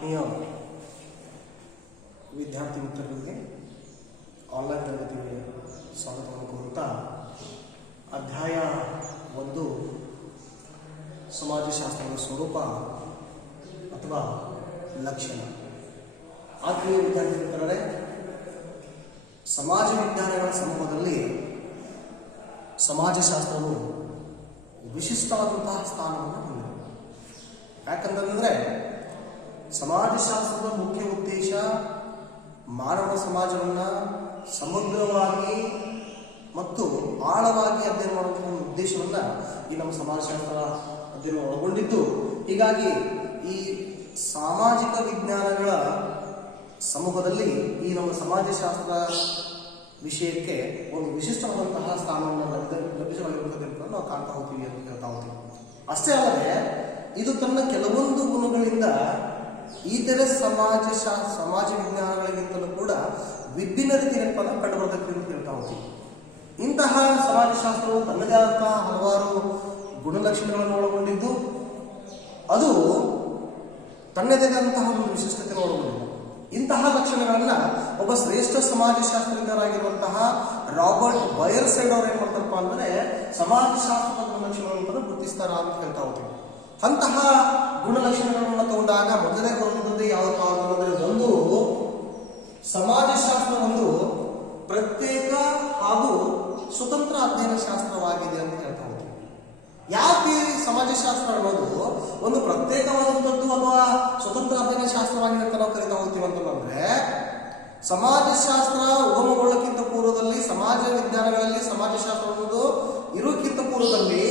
ಆತ್ಮೀಯ ವಿದ್ಯಾರ್ಥಿ ಮಿತ್ರರಿಗೆ ಆನ್ಲೈನ್ ತರಗತಿಗೆ ಸ್ವಾಗತವನ್ನು ಕೋರುತ್ತಾ ಅಧ್ಯಾಯ 1 ಸಮಾಜಶಾಸ್ತ್ರದ ಸ್ವರೂಪ ಅಥವಾ ಲಕ್ಷಣ. ಆತ್ಮೀಯ ವಿದ್ಯಾರ್ಥಿ ಮಿತ್ರರೇ, ಸಮಾಜ ವಿಜ್ಞಾನಗಳ ಸಮೂಹದಲ್ಲಿ ಸಮಾಜಶಾಸ್ತ್ರವು ವಿಶಿಷ್ಟವಾದಂತಹ ಸ್ಥಾನವನ್ನು ಹೊಂದಿದೆ. ಯಾಕಂತಂದರೆ ಸಮಾಜಶಾಸ್ತ್ರದ ಮುಖ್ಯ ಉದ್ದೇಶ ಮಾನವ ಸಮಾಜವನ್ನು ಸಮಗ್ರವಾಗಿ ಮತ್ತು ಆಳವಾಗಿ ಅಧ್ಯಯನ ಮಾಡುವಂತಹ ಒಂದು ಉದ್ದೇಶವನ್ನು ಈ ನಮ್ಮ ಸಮಾಜಶಾಸ್ತ್ರ ಅಧ್ಯಯನ ಒಳಗೊಂಡಿದ್ದು, ಹೀಗಾಗಿ ಈ ಸಾಮಾಜಿಕ ವಿಜ್ಞಾನಗಳ ಸಮೂಹದಲ್ಲಿ ಈ ನಮ್ಮ ಸಮಾಜಶಾಸ್ತ್ರ ವಿಷಯಕ್ಕೆ ಒಂದು ವಿಶಿಷ್ಟವಾದಂತಹ ಸ್ಥಾನವನ್ನು ಲಭ್ಯವಾಗಿರುವಂಥದ್ದು ನಾವು ಕಾಣ್ತಾ ಹೋಗ್ತೀವಿ ಅಂತ ಹೇಳ್ತಾ ಹೋಗ್ತೀವಿ. ಅಷ್ಟೇ ಅಲ್ಲದೆ ಇದು ತನ್ನ ಕೆಲವೊಂದು ಗುಣಗಳಿಂದ ಇತರೆ ಸಮಾಜ ವಿಜ್ಞಾನಗಳಿಗಿಂತಲೂ ಕೂಡ ವಿಭಿನ್ನ ರೀತಿಯ ಕಂಡುಬರ್ತದೆ ಅಂತ ಹೇಳ್ತಾ ಹೋಗ್ತೀವಿ. ಇಂತಹ ಸಮಾಜಶಾಸ್ತ್ರವು ತನ್ನದೇ ಆದಂತಹ ಹಲವಾರು ಗುಣಲಕ್ಷಣಗಳನ್ನು ಒಳಗೊಂಡಿದ್ದು, ಅದು ತನ್ನದೇ ಆದಂತಹ ಒಂದು ವಿಶಿಷ್ಟತೆಯನ್ನು ಒಳಗೊಂಡಿದ್ದು. ಇಂತಹ ಲಕ್ಷಣಗಳನ್ನ ಒಬ್ಬ ಶ್ರೇಷ್ಠ ಸಮಾಜಶಾಸ್ತ್ರಜ್ಞರಾಗಿರುವಂತಹ ರಾಬರ್ಟ್ ಬಯರ್ಸೈಡ್ ಅವರು ಏನ್ ಮಾಡ್ತಾರಪ್ಪ ಅಂದ್ರೆ ಸಮಾಜಶಾಸ್ತ್ರದ ಗುಣಲಕ್ಷಣಗಳನ್ನು ಗುರುತಿಸ್ತಾರ ಅಂತ ಹೇಳ್ತಾ ಹೋಗ್ತೀವಿ. ಅಂತಹ ಗುಣಲಕ್ಷಣಗಳನ್ನು ತಗೊಂಡಾಗ ಮೊದಲೇ ಬರುವಂಥದ್ದು ಯಾವಪ್ಪ ಅಂತಂದ್ರೆ, ಒಂದು ಸಮಾಜಶಾಸ್ತ್ರ ಒಂದು ಪ್ರತ್ಯೇಕ ಹಾಗೂ ಸ್ವತಂತ್ರ ಅಧ್ಯಯನ ಶಾಸ್ತ್ರವಾಗಿದೆ ಅಂತ ಹೇಳ್ತಾ ಹೋಗ್ತೀವಿ. ಯಾಕೆ ಸಮಾಜಶಾಸ್ತ್ರ ಅನ್ನೋದು ಒಂದು ಪ್ರತ್ಯೇಕವಾದಂಥದ್ದು ಅಥವಾ ಸ್ವತಂತ್ರ ಅಧ್ಯಯನ ಶಾಸ್ತ್ರವಾಗಿದೆ ಅಂತ ನಾವು ಕರಿತಾ ಹೋಗ್ತೀವಿ ಅಂತಂದ್ರೆ, ಸಮಾಜಶಾಸ್ತ್ರ ಉಗಮಗೊಳ್ಳಕ್ಕಿಂತ ಪೂರ್ವದಲ್ಲಿ ಸಮಾಜ ವಿಜ್ಞಾನಗಳಲ್ಲಿ ಸಮಾಜಶಾಸ್ತ್ರ ಅನ್ನೋದು ಇರೋಕ್ಕಿಂತ ಪೂರ್ವದಲ್ಲಿ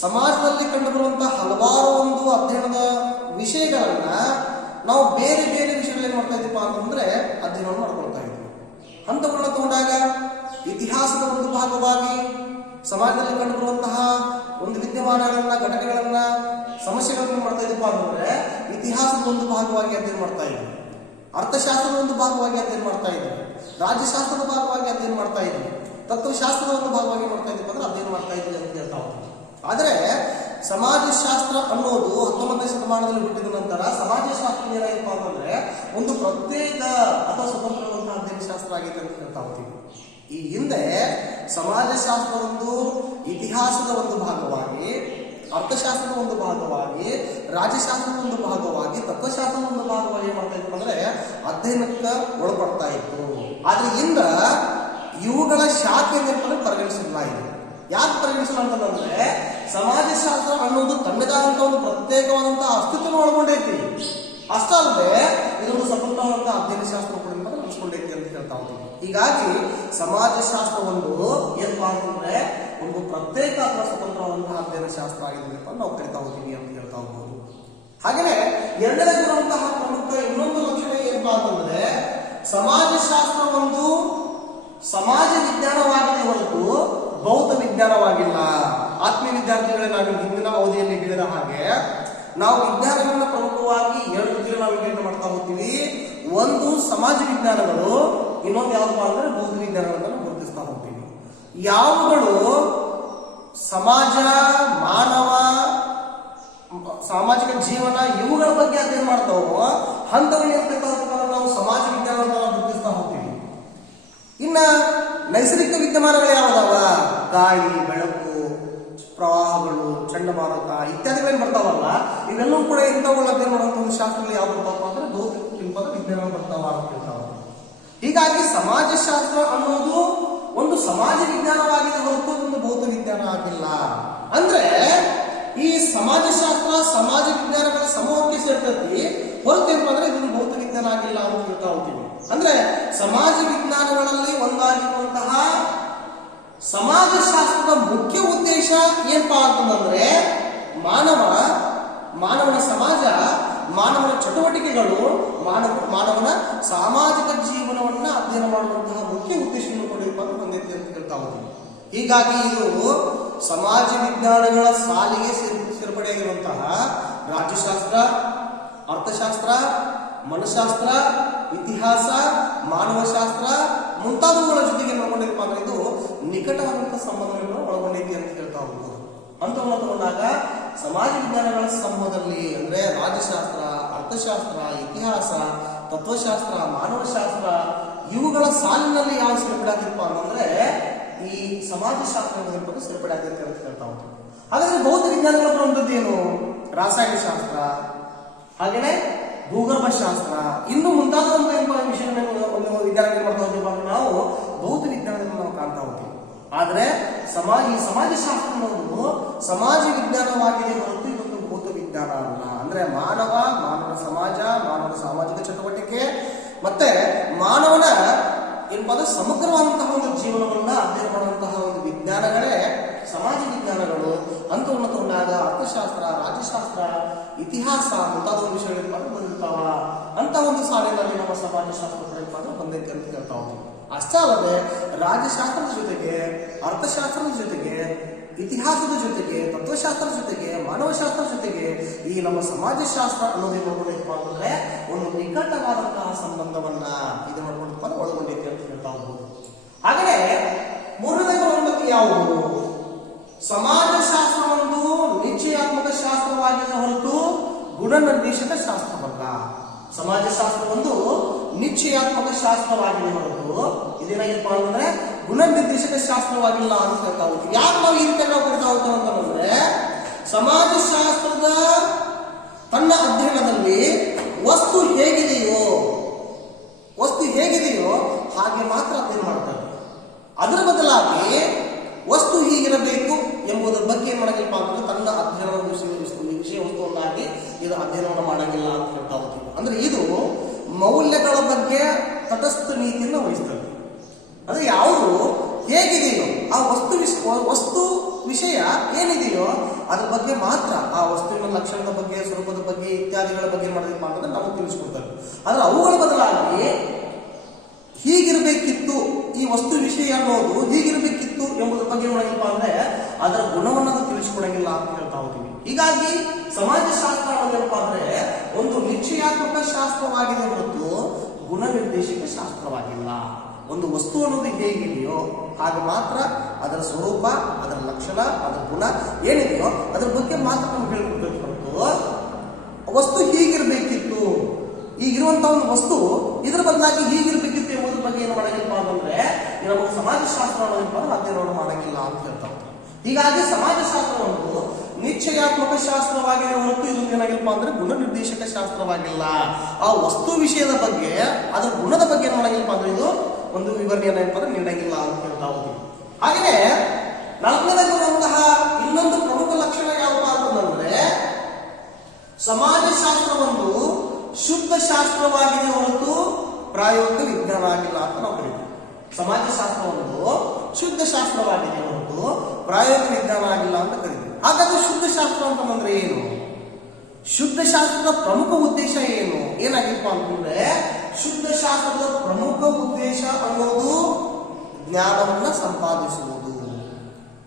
ಸಮಾಜದಲ್ಲಿ ಕಂಡುಬರುವಂತಹ ಹಲವಾರು ಒಂದು ಅಧ್ಯಯನದ ವಿಷಯಗಳನ್ನ ನಾವು ಬೇರೆ ಬೇರೆ ವಿಷಯಗಳು ಏನ್ ಮಾಡ್ತಾ ಇದ್ದೀವಿ ಅಂತಂದ್ರೆ ಅಧ್ಯಯನವನ್ನು ಮಾಡ್ಕೊಳ್ತಾ ಇದ್ವಿ. ಹಂತಗಳನ್ನ ತಗೊಂಡಾಗ ಇತಿಹಾಸದ ಒಂದು ಭಾಗವಾಗಿ ಸಮಾಜದಲ್ಲಿ ಕಂಡುಬರುವಂತಹ ಒಂದು ವಿದ್ಯಮಾನಗಳನ್ನ, ಘಟನೆಗಳನ್ನ, ಸಮಸ್ಯೆಗಳನ್ನ ಮಾಡ್ತಾ ಇದ್ದೀವಿ ಅಂತಂದ್ರೆ ಇತಿಹಾಸದ ಒಂದು ಭಾಗವಾಗಿ ಅಧ್ಯಯನ ಮಾಡ್ತಾ ಇದ್ವಿ. ಅರ್ಥಶಾಸ್ತ್ರದ ಒಂದು ಭಾಗವಾಗಿ ಅಧ್ಯಯನ ಮಾಡ್ತಾ ಇದ್ವಿ. ರಾಜ್ಯಶಾಸ್ತ್ರದ ಭಾಗವಾಗಿ ಅಧ್ಯಯನ ಮಾಡ್ತಾ ಇದ್ವಿ. ತತ್ವಶಾಸ್ತ್ರದ ಒಂದು ಭಾಗವಾಗಿ ಮಾಡ್ತಾ ಇದ್ವಿ ಅಂದ್ರೆ ಅಧ್ಯಯನ ಮಾಡ್ತಾ ಇದ್ವಿ ಅಂತ ಹೇಳ್ತಾ ಹೋಗ್ತೀವಿ. ಆದರೆ ಸಮಾಜಶಾಸ್ತ್ರ ಅನ್ನೋದು 19ನೇ ಶತಮಾನದಲ್ಲಿ ಹುಟ್ಟಿದ ನಂತರ ಸಮಾಜಶಾಸ್ತ್ರ ಏನಾಯ್ತು ಅಂತಂದ್ರೆ ಒಂದು ಪ್ರತ್ಯೇಕ ಅಥವಾ ಸ್ವತಂತ್ರವಾದಂತಹ ಅಧ್ಯಯನ ಶಾಸ್ತ್ರ ಆಗಿದೆ ಅಂತ ಹೇಳ್ತಾ ಹೋಗ್ತೀವಿ. ಈ ಹಿಂದೆ ಸಮಾಜಶಾಸ್ತ್ರ ಒಂದು ಇತಿಹಾಸದ ಒಂದು ಭಾಗವಾಗಿ, ಅರ್ಥಶಾಸ್ತ್ರದ ಒಂದು ಭಾಗವಾಗಿ, ರಾಜ್ಯಶಾಸ್ತ್ರದ ಒಂದು ಭಾಗವಾಗಿ, ತತ್ವಶಾಸ್ತ್ರದ ಒಂದು ಭಾಗವಾಗಿ ಏನ್ ಮಾಡ್ತಾ ಇತ್ತು ಅಂದ್ರೆ ಅಧ್ಯಯನಕ್ಕೆ ಒಳಪಡ್ತಾ ಇತ್ತು. ಆದ್ರೆ ಇಂದ ಇವುಗಳ ಶಾಖೆಯನ್ನು ಪರಿಗಣಿಸಲಾಗಿದೆ. ಯಾಕೆ ಪರಿಗಣಿಸಲ್ಲ ಅಂತಂದ್ರೆ, ಸಮಾಜಶಾಸ್ತ್ರ ಅನ್ನೋದು ತನ್ನದಾದಂತಹ ಒಂದು ಪ್ರತ್ಯೇಕವಾದಂತಹ ಅಸ್ತಿತ್ವ ಒಳಗೊಂಡೈತಿ. ಅಷ್ಟಲ್ಲದೆ ಇದೊಂದು ಸ್ವತಂತ್ರವಾದಂತಹ ಅಧ್ಯಯನ ಶಾಸ್ತ್ರ ಕೂಡ ನಡೆಸ್ಕೊಂಡೈತಿ ಅಂತ ಹೇಳ್ತಾ ಹೋಗ್ತೀವಿ. ಹೀಗಾಗಿ ಸಮಾಜಶಾಸ್ತ್ರ ಒಂದು ಏನಪ್ಪಾ ಅಂತಂದ್ರೆ ಒಂದು ಪ್ರತ್ಯೇಕ ಅಥವಾ ಸ್ವತಂತ್ರವಾದಂತಹ ಅಧ್ಯಯನ ಶಾಸ್ತ್ರ ಆಗಿದೆ ಅಂತ ನಾವು ಕರಿತಾ ಹೋಗ್ತೀವಿ ಅಂತ ಹೇಳ್ತಾ ಹೋಗ್ಬೋದು. ಹಾಗೆಯೇ ಎರಡನೇದಿರುವಂತಹ ಪ್ರಮುಖ ಇನ್ನೊಂದು ಲಕ್ಷಣ ಏನಪ್ಪಾ ಅಂತಂದ್ರೆ, ಸಮಾಜಶಾಸ್ತ್ರ ಒಂದು ಸಮಾಜ ವಿಜ್ಞಾನವಾಗಿದೆ ಹೊರತು ಭೌತ ವಿಜ್ಞಾನವಾಗಿಲ್ಲ. ಆತ್ಮೀಯ ವಿದ್ಯಾರ್ಥಿಗಳೇ, ನಾವು ಹಿಂದಿನ ಅವಧಿಯಲ್ಲಿ ಹೇಳಿದ ಹಾಗೆ ನಾವು ವಿಜ್ಞಾನಗಳನ್ನ ಪ್ರಮುಖವಾಗಿ 2 ರೀತಿಯಲ್ಲಿ ನಾವು ವಿಂಗಡಣೆ ಮಾಡ್ತಾ ಹೋಗ್ತೀವಿ. ಒಂದು ಸಮಾಜ ವಿಜ್ಞಾನಗಳು, ಇನ್ನೊಂದು ಯಾವ್ದಪ್ಪ ಅಂದ್ರೆ ಭೌತ ವಿಜ್ಞಾನಗಳನ್ನು ಗುರುತಿಸ್ತಾ ಹೋಗ್ತೀವಿ. ಯಾವುಗಳು ಸಮಾಜ, ಮಾನವ, ಸಾಮಾಜಿಕ ಜೀವನ ಇವುಗಳ ಬಗ್ಗೆ ಅಧ್ಯಯನ ಮಾಡ್ತಾವೋ ಹಂತಗಳು ನಾವು ಸಮಾಜ ವಿಜ್ಞಾನವನ್ನು ಗುರುತಿಸ್ತಾ ಹೋಗ್ತೀವಿ. ಇನ್ನ ನೈಸರ್ಗಿಕ ವಿದ್ಯಮಾನಗಳು ಯಾವ್ದಾವ, ಗಾಳಿ, ಬೆಳಕು, ಪ್ರವಾಹಗಳು, ಚಂಡಮಾರುತ ಇತ್ಯಾದಿಗಳೇನು ಬರ್ತಾವಲ್ಲ, ಇವೆಲ್ಲವೂ ಕೂಡ ಇಂಥವುಗಳ ಅಧ್ಯಯನ ಮಾಡುವಂಥ ಒಂದು ಶಾಸ್ತ್ರದಲ್ಲಿ ಯಾವ್ದು ಬರ್ತಾವ ಅಂದ್ರೆ ಭೌತಿಕ ವಿಜ್ಞಾನ ಬರ್ತಾವ ಅಂತ ಹೇಳ್ತಾವ. ಹೀಗಾಗಿ ಸಮಾಜಶಾಸ್ತ್ರ ಅನ್ನೋದು ಒಂದು ಸಮಾಜ ವಿಜ್ಞಾನವಾಗಿದೆ ಹೊರತು ಒಂದು ಭೌತ ವಿಜ್ಞಾನ ಆಗಿಲ್ಲ. ಅಂದ್ರೆ ಈ ಸಮಾಜಶಾಸ್ತ್ರ ಸಮಾಜ ವಿಜ್ಞಾನಗಳ ಸಮೂಹಕ್ಕೆ ಸೇರ್ತೈತಿ ಹೊರತು ಏನಪ್ಪ ಅಂದ್ರೆ ಇದೊಂದು ಭೌತ ವಿಜ್ಞಾನ ಆಗಿಲ್ಲ ಅಂತ ಹೇಳ್ತಾ ಹೋಗ್ತೀವಿ. ಅಂದ್ರೆ ಸಮಾಜ ವಿಜ್ಞಾನಗಳಲ್ಲಿ ಒಂದಾಗಿರುವಂತಹ ಸಮಾಜಶಾಸ್ತ್ರದ ಮುಖ್ಯ ಉದ್ದೇಶ ಏನಪ್ಪಾ ಅಂತಂದ್ರೆ ಮಾನವನ ಸಮಾಜ, ಮಾನವನ ಚಟುವಟಿಕೆಗಳು, ಮಾನವನ ಸಾಮಾಜಿಕ ಜೀವನವನ್ನ ಅಧ್ಯಯನ ಮಾಡುವಂತಹ ಮುಖ್ಯ ಉದ್ದೇಶವನ್ನು ಹೊಂದೈತಿ ಅಂತ ಹೇಳ್ತಾ ಹೋಗ್ತೀವಿ. ಹೀಗಾಗಿ ಇದು ಸಮಾಜ ವಿಜ್ಞಾನಗಳ ಸಾಲಿಗೆ ಸೇರ್ಪಡೆಯಾಗಿರುವಂತಹ ರಾಜ್ಯಶಾಸ್ತ್ರ, ಅರ್ಥಶಾಸ್ತ್ರ, ಮನಶಾಸ್ತ್ರ, ಇತಿಹಾಸ, ಮಾನವಶಾಸ್ತ್ರ ಮುಂತಾದವುಗಳ ಜೊತೆಗೆ ನೋಡ್ಕೊಂಡಿರಪ್ಪ ಅಂದ್ರೆ ಇದು ನಿಕಟವಾದಂತಹ ಸಂಬಂಧಗಳನ್ನು ಒಳಗೊಂಡೈತಿ ಅಂತ ಹೇಳ್ತಾ ಹೋಗ್ಬೋದು. ಅಂತವನ್ನು ತಗೊಂಡಾಗ ಸಮಾಜ ವಿಜ್ಞಾನಗಳ ಸಮೂಹದಲ್ಲಿ ಅಂದ್ರೆ ರಾಜ್ಯಶಾಸ್ತ್ರ, ಅರ್ಥಶಾಸ್ತ್ರ, ಇತಿಹಾಸ, ತತ್ವಶಾಸ್ತ್ರ, ಮಾನವಶಾಸ್ತ್ರ ಇವುಗಳ ಸಾಲಿನಲ್ಲಿ ಯಾವ ಸೇರ್ಪಡೆ ಆಗಿರಪ್ಪ ಅಂತಂದ್ರೆ ಈ ಸಮಾಜಶಾಸ್ತ್ರ ಎಂಬುದು ಸೇರ್ಪಡೆ ಆಗುತ್ತೆ ಅಂತ ಹೇಳ್ತಾ ಹೋಗ್ತೀವಿ. ಹಾಗಾದ್ರೆ ಭೌತ ವಿಜ್ಞಾನಗಳು ಬರುವಂಥದ್ದು ಏನು? ರಾಸಾಯನಿಕ ಶಾಸ್ತ್ರ, ಹಾಗೇನೆ ಭೂಗರ್ಭಶಾಸ್ತ್ರ, ಇನ್ನು ಮುಂತಾದ ಒಂದು ವಿಷಯಗಳನ್ನು ಒಂದು ವಿಜ್ಞಾನಗಳು ಮಾಡ್ತಾ ಹೋಗ್ತೀವಿ ಅಂದ್ರೆ ನಾವು ಭೌತ ವಿಜ್ಞಾನಗಳನ್ನು ನಾವು ಕಾಣ್ತಾ ಹೋಗ್ತೀವಿ. ಆದ್ರೆ ಈ ಸಮಾಜಶಾಸ್ತ್ರ ಅನ್ನೋದು ಸಮಾಜ ವಿಜ್ಞಾನವಾಗಿದೆ ಹೊರತು ಇದೊಂದು ಭೌತ ವಿಜ್ಞಾನ ಅಲ್ಲ. ಅಂದ್ರೆ ಮಾನವನ ಸಮಾಜ, ಮಾನವನ ಸಾಮಾಜಿಕ ಚಟುವಟಿಕೆ ಮತ್ತೆ ಮಾನವನ ಏನಪ್ಪ ಅಂದ್ರೆ ಸಮಗ್ರವಾದಂತಹ ಒಂದು ಜೀವನವನ್ನ ಅಧ್ಯಯನ ಮಾಡುವಂತಹ ಒಂದು ವಿಜ್ಞಾನಗಳೇ ಸಮಾಜ ವಿಜ್ಞಾನಗಳು. ಅಂತ ಉನ್ನತಗೊಂಡಾಗ ಅರ್ಥಶಾಸ್ತ್ರ, ರಾಜ್ಯಶಾಸ್ತ್ರ, ಇತಿಹಾಸ ಮುಂತಾದ ಒಂದು ವಿಷಯಗಳು ಬಂದಿರ್ತಾವ. ಅಂತ ಒಂದು ಸಾಲಿನಲ್ಲಿ ನಮ್ಮ ಸಮಾಜಶಾಸ್ತ್ರ ಬಂದೈತೆ ಅಂತ ಹೇಳ್ತಾ ಹೋಗ್ತೀವಿ. ಅಷ್ಟೇ ಅಲ್ಲದೆ ರಾಜ್ಯಶಾಸ್ತ್ರದ ಜೊತೆಗೆ, ಅರ್ಥಶಾಸ್ತ್ರದ ಜೊತೆಗೆ, ಇತಿಹಾಸದ ಜೊತೆಗೆ, ತತ್ವಶಾಸ್ತ್ರದ ಜೊತೆಗೆ, ಮಾನವಶಾಸ್ತ್ರದ ಜೊತೆಗೆ ಈ ನಮ್ಮ ಸಮಾಜಶಾಸ್ತ್ರ ಅನ್ನೋದು ನೋಡ್ಕೊಂಡಪ್ಪ ಅಂತಂದ್ರೆ ಒಂದು ನಿಕಟವಾದಂತಹ ಸಂಬಂಧವನ್ನ ಇದು ನೋಡ್ಕೊಂಡು ಒಳಗೊಂಡೈತಿ ಅಂತ ಹೇಳ್ತಾ ಹೋಗ್ಬೋದು. ಹಾಗೆಯೇ ಮೂರನೇ ಬರುವಂಥದ್ದು ಯಾವುದು? ಸಮಾಜಶಾಸ್ತ್ರ ಒಂದು ನಿಶ್ಚಯಾತ್ಮಕ ಶಾಸ್ತ್ರವಾಗಿದೆ ಹೊರತು ಗುಣನಿರ್ದೇಶಕ ಶಾಸ್ತ್ರವಲ್ಲ. ಸಮಾಜಶಾಸ್ತ್ರ ಒಂದು ನಿಶ್ಚಯಾತ್ಮಕ ಶಾಸ್ತ್ರವಾಗಿದೆ ಹೊರತು ಇದೇನಾಗಿಪ್ಪ ಅಂತಂದ್ರೆ ಗುಣನಿರ್ದೇಶಕ ಶಾಸ್ತ್ರವಾಗಿಲ್ಲ ಅಂತ ಹೇಳ್ತಾ ಹೋಗ್ತೀವಿ. ಯಾಕೆ ನಾವು ಈ ರೀತಿ ನಾವು ಕೊಡ್ತಾ ಹೋಗ್ತೇವೆ ಅಂತಂದ್ರೆ ಸಮಾಜಶಾಸ್ತ್ರದ ತನ್ನ ಅಧ್ಯಯನದಲ್ಲಿ ವಸ್ತು ಹೇಗಿದೆಯೋ ಹಾಗೆ ಮಾತ್ರ ಅಧ್ಯಯನ ಮಾಡ್ತಾರೆ. ಅದರ ಬದಲಾಗಿ ವಸ್ತು ಹೀಗಿರಬೇಕು ಎಂಬುದರ ಬಗ್ಗೆ ಏನ್ ಮಾಡಂಗಿಲ್ಲಪ್ಪ ಅಂತಂದ್ರೆ ತನ್ನ ಅಧ್ಯಯನದ ವಿಷಯ ವಸ್ತುವನ್ನಾಗಿ ಇದು ಅಧ್ಯಯನವನ್ನು ಮಾಡಂಗಿಲ್ಲ ಅಂತ ಹೇಳ್ತಾ ಹೋಗ್ತೀವಿ. ಅಂದ್ರೆ ಇದು ಮೌಲ್ಯಗಳ ಬಗ್ಗೆ ತಟಸ್ಥ ನೀತಿಯನ್ನು ವಹಿಸ್ತದೆ. ಅಂದ್ರೆ ಯಾವುದು ಹೇಗಿದೆಯೋ ಆ ವಸ್ತು ವಿಷಯ ಏನಿದೆಯೋ ಅದ್ರ ಬಗ್ಗೆ ಮಾತ್ರ, ಆ ವಸ್ತುವಿನ ಲಕ್ಷಣದ ಬಗ್ಗೆ, ಸ್ವರೂಪದ ಬಗ್ಗೆ ಇತ್ಯಾದಿಗಳ ಬಗ್ಗೆ ಮಾಡೋದಕ್ಕೆ ಮಾಡಿದ್ರೆ ನಮಗೆ ತಿಳಿಸ್ಕೊಡ್ತಾರೆ. ಆದ್ರೆ ಅವುಗಳ ಬದಲಾಗಿ ಹೀಗಿರಬೇಕಿತ್ತು, ಈ ವಸ್ತು ವಿಷಯ ಅನ್ನೋದು ಹೀಗಿರಬೇಕಿತ್ತು ಎಂಬುದರ ಬಗ್ಗೆ ನೋಡಂಗಿಲ್ಲ ಅಂದ್ರೆ ಅದರ ಗುಣವನ್ನು ತಿಳಿಸ್ಕೊಡಂಗಿಲ್ಲ ಅಂತ ಹೇಳ್ತಾ ಹೋಗ್ತೀವಿ. ಹೀಗಾಗಿ ಸಮಾಜಶಾಸ್ತ್ರ ಅನ್ನೋದೇನಪ್ಪ ಅಂದ್ರೆ ಒಂದು ನಿಶ್ಚಯಾತ್ಮಕ ಶಾಸ್ತ್ರವಾಗಿದೆ ಹೊರತು ಗುಣನಿರ್ದೇಶಕ ಶಾಸ್ತ್ರವಾಗಿಲ್ಲ. ಒಂದು ವಸ್ತು ಅನ್ನೋದು ಹೇಗಿದೆಯೋ ಹಾಗೆ ಮಾತ್ರ ಅದರ ಸ್ವರೂಪ, ಅದರ ಲಕ್ಷಣ, ಅದರ ಗುಣ ಏನಿದೆಯೋ ಅದರ ಬಗ್ಗೆ ಮಾತ್ರ ನಮ್ಗೆ ಹೇಳ್ಕೊಡ್ಬೇಕು ಹೊರತು ವಸ್ತು ಹೀಗಿರ್ಬೇಕಿತ್ತು, ಈಗಿರುವಂತಹ ಒಂದು ವಸ್ತು ಇದರ ಬದಲಾಗಿ ಹೀಗಿರ್ಬೇಕಿತ್ತು ಎಂಬುದ್ರ ಬಗ್ಗೆ ಏನು ಮಾಡಂಗಿಲ್ಲ ಅಂತಂದ್ರೆ ನಮಗೆ ಸಮಾಜಶಾಸ್ತ್ರ ಅನ್ನೋದಪ್ಪ ಅಧ್ಯಯನವನ್ನು ಮಾಡಂಗಿಲ್ಲ ಅಂತ ಹೇಳ್ತಾ ಹೋಗ್ತಾರೆ. ಹೀಗಾಗಿ ಸಮಾಜಶಾಸ್ತ್ರ ಒಂದು ನಿಶ್ಚಯಾತ್ಮಕ ಶಾಸ್ತ್ರವಾಗಿದೆ ಹೊರತು ಇದೊಂದು ಏನಾಗಿಲ್ಲಪ್ಪ ಅಂದ್ರೆ ಗುಣನಿರ್ದೇಶಕ ಶಾಸ್ತ್ರವಾಗಿಲ್ಲ. ಆ ವಸ್ತು ವಿಷಯದ ಬಗ್ಗೆ, ಅದರ ಗುಣದ ಬಗ್ಗೆ ಏನು ಮಾಡಂಗಿಲ್ಲಪ್ಪ ಅಂದ್ರೆ ಇದು ಒಂದು ವಿವರಣೆಯನ್ನು ಏನಪ್ಪ ಅಂದ್ರೆ ನೀಡಂಗಿಲ್ಲ ಅಂತ ಹೇಳ್ತಾ ಹೋಗ್ತೀವಿ. ಹಾಗೆಯೇ ನಾಲ್ಕನೇದಾಗಿ ಬರುವಂತಹ ಇನ್ನೊಂದು ಪ್ರಮುಖ ಲಕ್ಷಣ ಯಾವಪ್ಪ ಅಂತಂದ್ರೆ ಸಮಾಜಶಾಸ್ತ್ರ ಒಂದು ಶುದ್ಧ ಶಾಸ್ತ್ರವಾಗಿದೆ ಹೊರತು ಪ್ರಾಯೋಗಿಕ ವಿಜ್ಞಾನ ಆಗಿಲ್ಲ ಅಂತ ನಾವು ಕರೀತೀವಿ. ಸಮಾಜಶಾಸ್ತ್ರ ಒಂದು ಶುದ್ಧ ಶಾಸ್ತ್ರವಾಗಿದೆ ಹೊರತು ಪ್ರಾಯೋಗಿಕ ವಿಜ್ಞಾನ ಆಗಿಲ್ಲ ಅಂತ ಕರೀತೀವಿ. ಹಾಗಾದ್ರೆ ಶುದ್ಧ ಶಾಸ್ತ್ರ ಅಂತಂದ್ರೆ ಏನು? ಶುದ್ಧ ಶಾಸ್ತ್ರದ ಪ್ರಮುಖ ಉದ್ದೇಶ ಏನು? ಏನಾಗಿಪ್ಪ ಅಂತಂದ್ರೆ ಶುದ್ಧ ಶಾಸ್ತ್ರದ ಪ್ರಮುಖ ಉದ್ದೇಶ ಅನ್ನೋದು ಜ್ಞಾನವನ್ನ ಸಂಪಾದಿಸುವುದು.